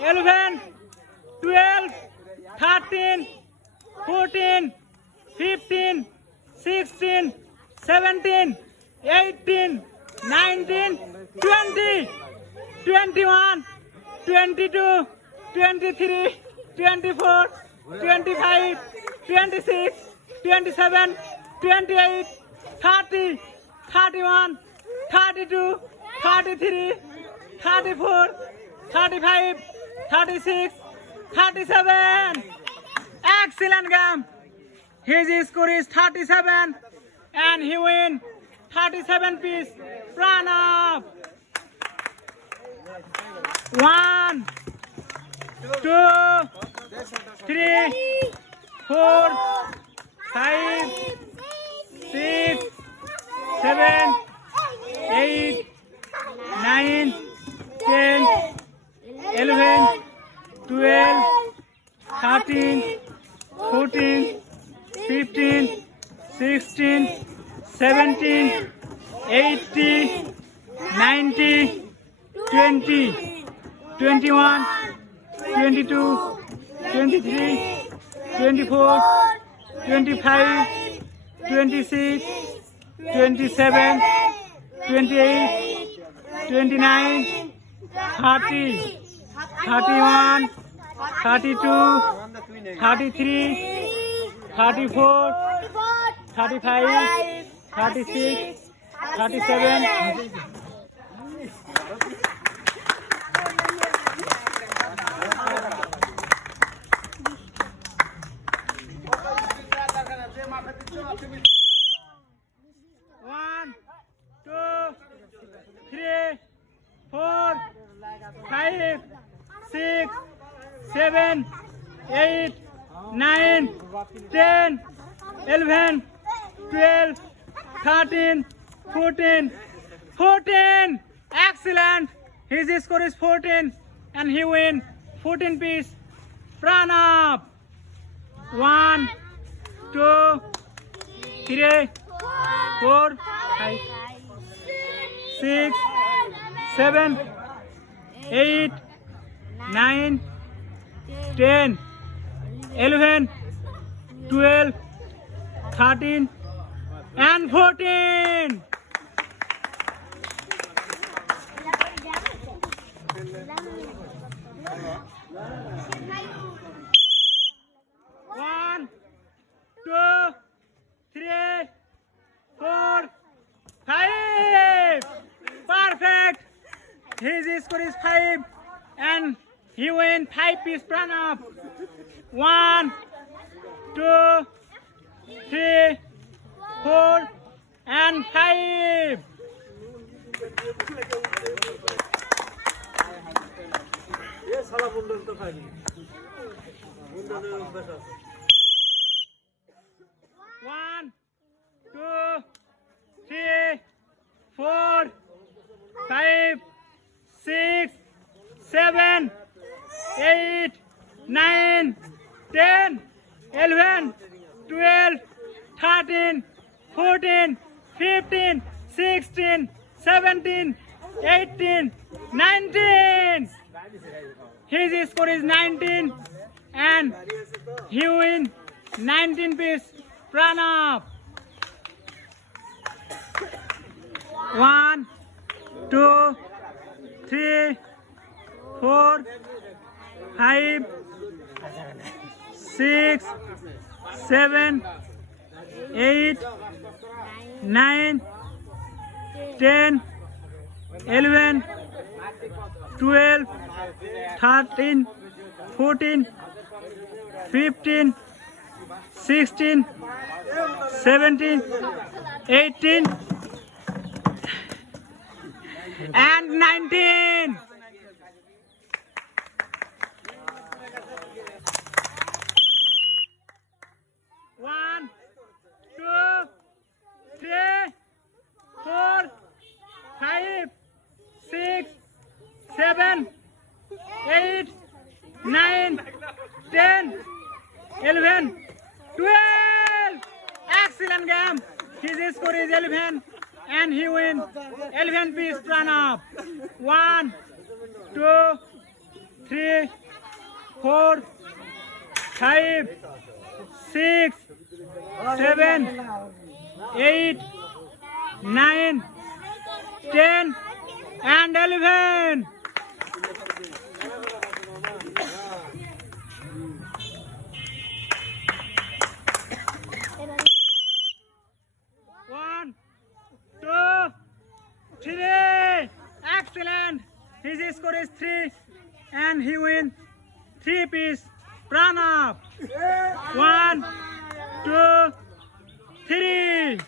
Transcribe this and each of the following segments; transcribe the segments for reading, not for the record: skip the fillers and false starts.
11, 12, 13, 14, 15, 16, 17, 18, 19, 20, 21, 22, 23, 24, 25, 26, 27, 28, 30, 31, 32, 33, 34, 35, 36, 37. Excellent game. His score is 37 and he win 37 piece. Pranab. 1, 2, 3, 4, 5, 6, 7, 8, 9, 10, 11, 12, 13, 14, 15, 16, 17, 18, 19, 20, 21, 22, 23, 24, 25, 26, 27, 28, 29, 30, 31, 32, 33, 34, 35, 36, 37. One, 2, 3, 4, 5, 6, 7, 8, 9, 10, 11, 12, 13, 14, 14. Excellent. His score is 14 and he win 14 piece. Pranab. 1, 2, 3, 4, 5, 6, 7, 8, 9, 10, 11, 12, 13, and 14. One, 2, 3, 4, 5. Perfect. His score is 5 and he win 5 piece. Pranab. 1, 2, 3, 4, and 5. One, 2, 3, 4, 5, 6, 7, 8, 9, 10, 11, 12, 13, 14, 15, 16, 17, 18, 19. His score is 19 and he win 19 piece. Pranab. 1, 2, 3, 4, 5, 6, 7, 8, 9, 10, 11, 12, 13, 14, 15, 16, 17, 18, and 19. One, 2, 3, 4, 5, 6, 7, 8, 9, 10, 11, 12. Excellent game. His score is 11 and he win 11 piece. Pranab. 1, 2, 3, 4, 5, 6, 7, 8, 9, 10, and 11. One, two, three. Excellent. His score is 3, and he wins 3-piece pranab. 1, 2, 3.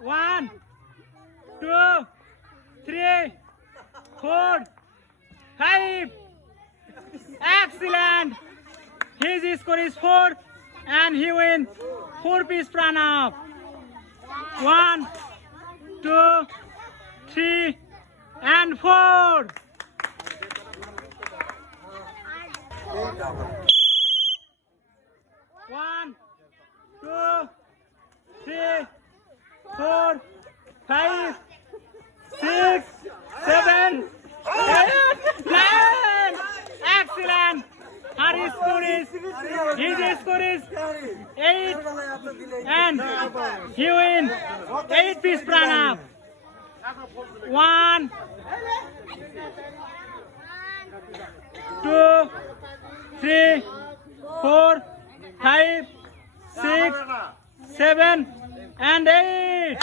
1, 2, 3, 4, 5. Excellent. His score is 4, and he wins 4-piece pranab. 1, 2, 3, and 4. 1, 2, 3, 4, 5, 6, 7, 8, 9. Excellent. His score is 8, and he wins 8-piece pranab. 1, 2, 3, 4, 5, 6, 7, and 8.